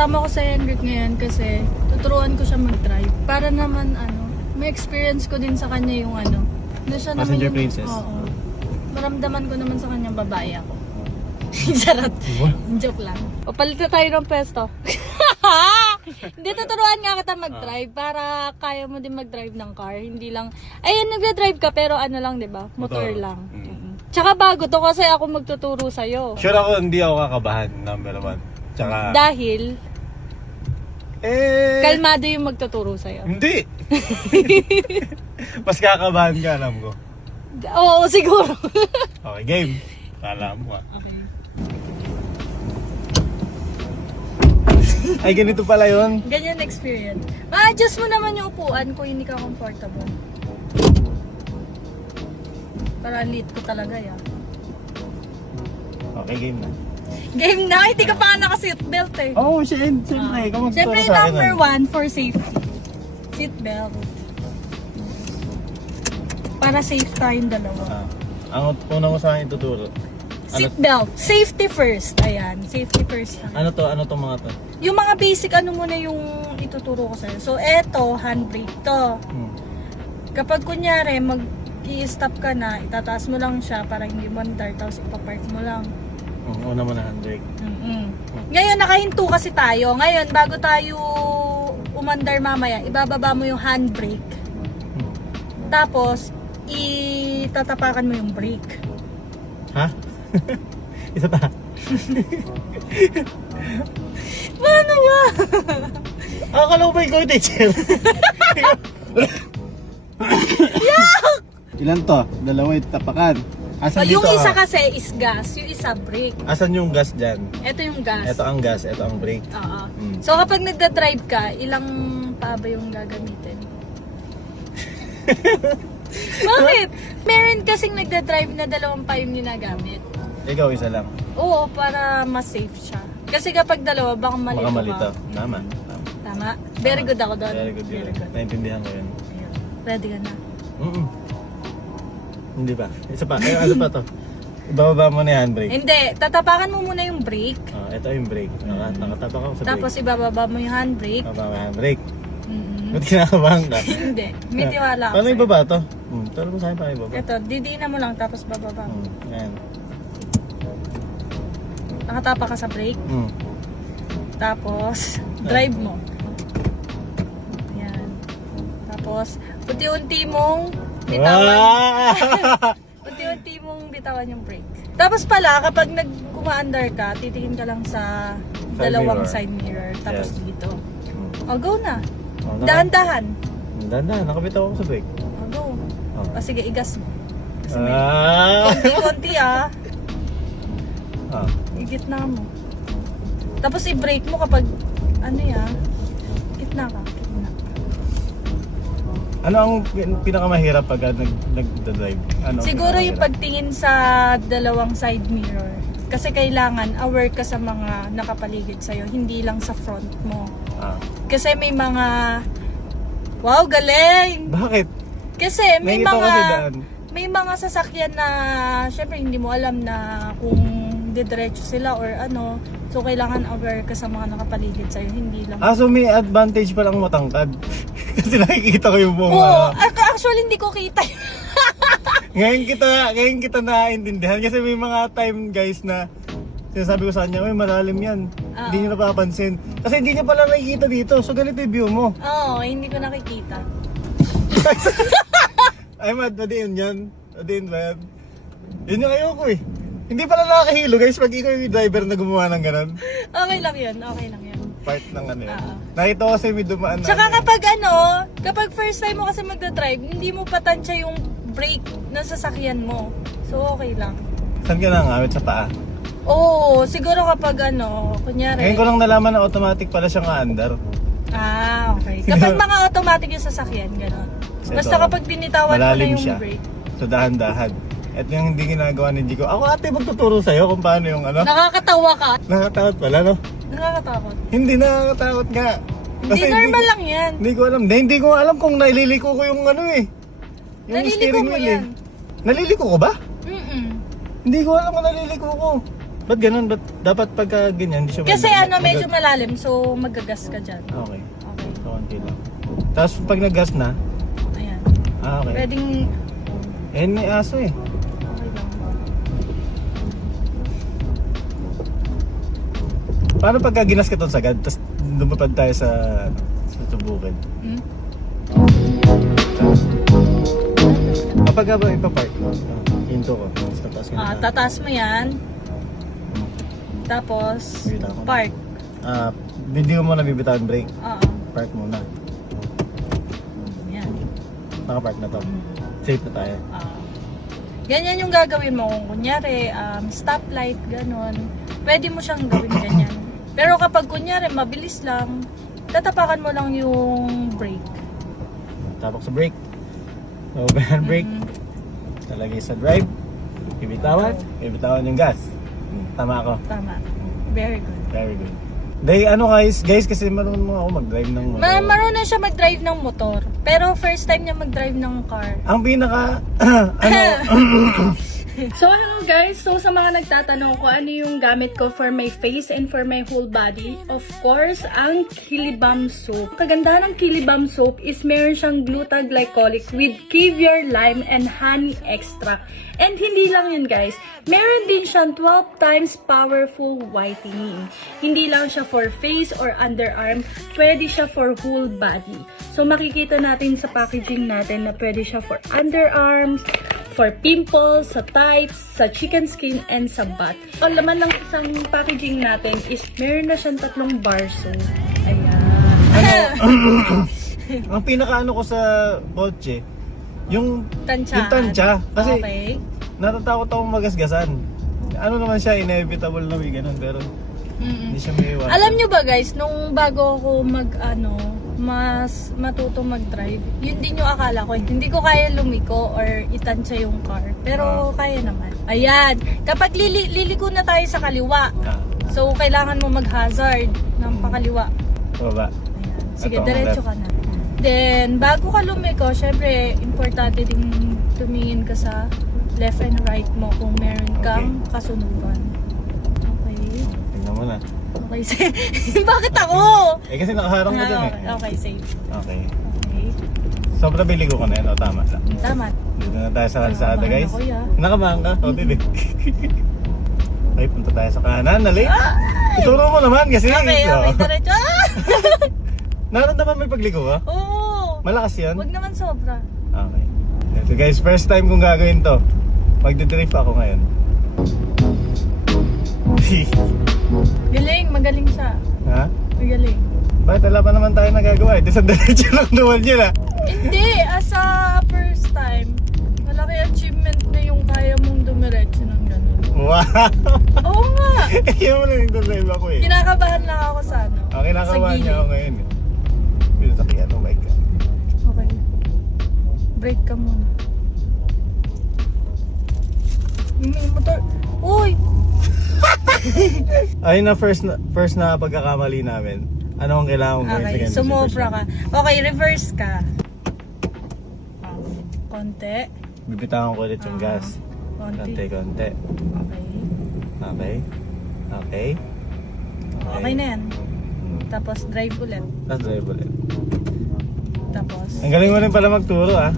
Kasama ko sa Hendrik ngayon kasi tuturuan ko siya mag-drive. Para naman may experience ko din sa kanya yung na siya naman Passenger yung, princess. Oo. Maramdaman ko naman sa kanyang babae ako. Charot. Joke lang. O, palit na tayo ng pwesto. Hindi, tuturuan nga kita mag-drive para kaya mo din mag-drive ng car. Hindi lang, ayun, nagda-drive ka pero lang, di ba? Motor lang. Tsaka bago to kasi ako magtuturo sa'yo. Sure ako, hindi ako kakabahan, number one. Tsaka, Dahil, kalmado yung magtuturo sa'yo. hindi! Mas kakabahan ka, alam ko. Oo, siguro. Okay, game. Alam mo ah. Okay. Ay, ganito pala yun. Ganyan experience. Ma-adjust mo naman yung upuan kung hindi ka comfortable. Para lit ko talaga yan. Okay, game na. Game na, hindi ka pa nga naka-seatbelt eh. Oo, siyempre. Ikaw magtuturo Siyempre, sa akin. number 1 for safety. Seatbelt. Para safe tayong dalawa. Ang una mo sa akin ituturo. Seatbelt. Safety first. Ayan, safety first. Ano to mga to? Yung mga basic, muna yung ituturo ko sa'yo. So, eto, handbrake to. Kapag kunyari, mag-i-stop ka na, itataas mo lang siya para hindi mandar, tapos ipapark mo lang. Una mo na handbrake. Ngayon, nakahinto kasi tayo. Ngayon, bago tayo umandar mamaya, ibababa mo yung handbrake. Tapos, itatapakan mo yung brake. Ha? Isa pa. Paano ba? Akala ko ba ikaw yung teacher? Ilan to? Dalawa yung tapakan. Asan Yung dito, isa kasi is gas, yung isa brake. Asan yung gas dyan? Ito yung gas. Ito ang gas, ito ang brake. Oo. So kapag nagda-drive ka, ilang paa ba yung gagamitin? Bakit? Meron kasing nagda-drive na dalawang pa yung ginagamit. Ikaw isa lang. Oo, para mas safe siya. Kasi kapag dalawa, baka malito Baka malito. ka. Tama. Tama? Very good ako doon. Very good yun. Naintindihan ko yun. Ayun. Ready ka na? Hindi ba? Isa pa. Ay, ano pa to? Ibababa mo na yung handbrake. Hindi. Tatapakan mo muna yung brake. Ito yung brake. Nakatapak ako sa brake. Tapos ibababa mo yung handbrake. Ibababa mo yung handbrake. Ba't kinakabahan ka? Hindi. May tiwala ako Paano sa'yo. ibaba to? Turo mo sa akin paano ibaba. Ito, didiin mo lang tapos bababa mo. Ayan. Nakatapa ka sa brake. Tapos, drive mo. Ayan. Tapos, unti-unti mong bitawan. Unti-unti mong bitawan yung brake. Tapos pala, kapag nag-umaandar ka, titingin ka lang sa dalawang mirror. side mirror. Tapos Yes. dito. O, go na. Oh, Dahan-dahan. Dahan-dahan. Nakabitaw ako sa brake. O, go. Oh. O, sige, igas mo. Kasi may Ah! konti-konti Ah. Igitna mo. Tapos i-brake mo kapag gitna ka. Gitna. Ano ang pinakamahirap pag nag-drive? Ano ang Siguro yung pinakamahirap? pagtingin sa dalawang side mirror. Kasi kailangan aware ka sa mga nakapaligid sa'yo, hindi lang sa front mo. Kasi may mga... Wow, galing! Bakit? Kasi may Nakikita ko kasi mga... daan. May mga sasakyan na syempre hindi mo alam na kung didiretso sila or ano. So kailangan aware ka sa mga nakapaligid sa'yo, hindi lang. So may advantage pa lang matangkad. Kasi nakikita ko yung buong Oo, actually hindi ko kita yun. ngayon kita naiintindihan kasi may mga time guys na sinasabi ko sa kanya, malalim yan. Hindi niyo napapansin. Kasi hindi niya pala nakikita dito. So ganito yung view mo. Oo, hindi ko nakikita. Ay, madi yun yan. Madi yun ba yan? Yun yung ayoko eh. Hindi pala nakakahilo guys pag ikaw yung driver na gumawa ng ganun. Okay lang yun, okay lang yun. Part ng ano yun. Nakita ko kasi may dumaan na. Tsaka kapag first time mo kasi magdadrive, hindi mo patansya yung brake ng sasakyan mo. So okay lang. Saan ka nangawit sa paa? Oo, siguro kapag kunyari. Ngayon ko lang nalaman na automatic pala siyang aandar. Okay. Kapag mga automatic yung sasakyan, gano'n. Basta Ito, kapag binitawan mo na malalim yung siya. brake. So dahan-dahan. At yung hindi ginagawa ni Jico. Ako ate magtuturo sa'yo kung paano yung Nakakatawa ka. Nakakatakot pala no? Nakakatakot. Hindi nakakatakot nga. Hindi normal lang yan. Hindi ko alam. Hindi ko alam kung naliliko ko yung yung Naliliko steering mo wheel yan. Naliliko ko ba? Mm-mm. Hindi ko alam kung naliliko ko. Ba't ganun? Ba't dapat pagka ganyan, hindi siya Kasi mag- medyo malalim, so magagas ka dyan. Okay. Okay. Kaunti lang. Tapos pag nag-gas na, Ayan. okay. Pwedeng... Eh, may aso eh. Okay lang. Paano pagka ginas ka doon sagad, tapos lumipad tayo sa bukid? Hmm? Kapag ba ipapark? Hinto ko. Tapos tataas ka na. Tataas mo yan. Tapos, Bibitaw ko. park. Hindi mo muna bibitawan brake. Oo. Park muna. Yan. Nakapark na to. Safe na tayo. Ganyan yung gagawin mo. Kung kunyari, stoplight, ganon. Pwede mo siyang gawin ganyan. Pero kapag kunyari, mabilis lang, tatapakan mo lang yung brake. Tapos sa brake. Open hand brake. Talagay sa drive. Bibitawan. Bibitawan yung gas. Tama ako. Tama. Very good. Very good. Guys kasi marunong mo ako mag-drive ng motor. Marunong siya mag-drive ng motor. Pero first time niya mag-drive ng car. Ang pinaka So hello guys, so sa mga nagtatanong ko ano yung gamit ko for my face and for my whole body, of course, ang Kilibam soap. Kagandahan ng Kilibam soap is meron siyang glutaglycolic with caviar, lime, and honey extract. And hindi lang yun guys, meron din siyang 12 times powerful whitening. Hindi lang siya for face or underarm, pwede siya for whole body. So makikita natin sa packaging natin na pwede siya for underarms, for pimples, sa tights, sa chicken skin, and sa butt. Ang laman ng isang packaging natin is meron na siyang 3 bars. So, ayan. ang pinaka ko sa kotse, yung Tansya. yung tansya. Kasi Okay. natatakot akong magasgasan. Ano naman siya, inevitable na may ganun, pero hindi siya may iwasan. Alam nyo ba guys, nung bago ako mas matutong mag-drive, yun din yung akala ko. Hindi ko kaya lumiko or itansya yung car. Pero kaya naman. Ayan. Kapag liliko na tayo sa kaliwa, so kailangan mo mag-hazard ng pakaliwa. Baba. Ayan. Sige, Ito, diretso left. ka na. Then, bago ka lumiko, syempre, importante din tumingin ka sa left and right mo kung meron kang kasunugan. Okay. Tingnan mo na. Okay, safe. Bakit ako? Kasi nakaharang ka dun eh. Okay, safe. Okay. Okay. Sobrang biligo ko na yun. O, tama lang. Tama. Dito na tayo sa kalsada, Nakabahan guys. ako, ya. Nakamahan ka? O, dili. Okay, punta tayo sa kanan. Nali. Ituro mo naman kasi. Okay, O. diretso. Naramdaman mo yung pagligo ka? Oo. Malakas yun? Wag naman sobra. Okay. Ito guys, first time kong gagawin to. Magdidrift ako ngayon. Galing, magaling siya. Ha? Magaling. Bakit wala pa naman tayo nagagawa? Ito sa diretso lang naman yun ah. Hindi, as a first time, malaki achievement na yung kaya mong dumiretso ng ganun. Wow! Oo nga. Ayaw mo na yung drive ako eh. Kinakabahan lang ako sa ano. Okay, nakabahan sa niya ako ngayon eh. Dito sa kaya, oh my God. Okay. Break ka muna. Yung may motor. Uy! Ayun na first na pagkakamali namin. Ano ang kailangan kong gawin sa Okay, ganito sumobra ka. sitwasyon? Okay, reverse ka. Konti. Bibitawan ko ulit yung gas. Konti. Konti. Okay. Okay. Okay. Okay na yan. Tapos drive ulit. Tapos drive ulit. Tapos. Ang galing mo rin pala magturo ah.